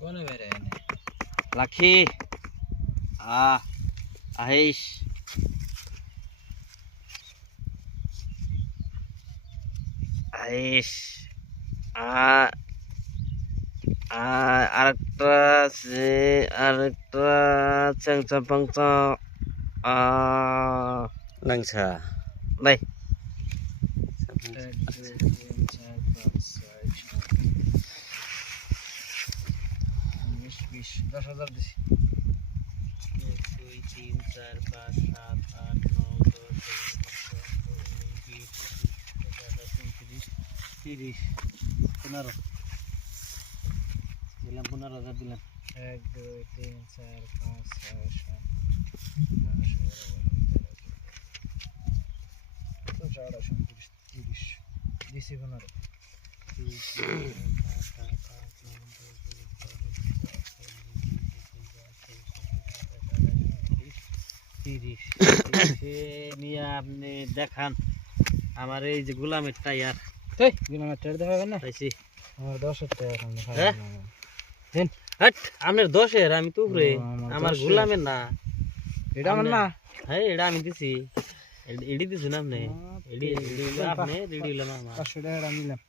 কোনে বেরে এনে লাখি আহিস আহিস আরেকটা চ্যাংচা পাংচা নাংসা নাই 1 2 3 4 5 6 7 20 10,000 দিছি 1 2 3 4 5 7 8 9 10 11 12 13 15 দিলাম 15,000 দিলাম 1 2 3 4 5 6 7 30 দিছি 15 নিয়ে আপনি দেখান আমার এই যে গোলামের টায়ার গোলামের টায়ার দেখাবেন না পাইছি আমার 10-এর টায়ার আপনার 10-এর আমি তো উপরে আমার গোলামের না এটা আমার না হ্যাঁ এটা আমি দিছি এডি দিছি না আপনি এডি আপনি রেডি হলো না আমার 500 টাকা নিলাম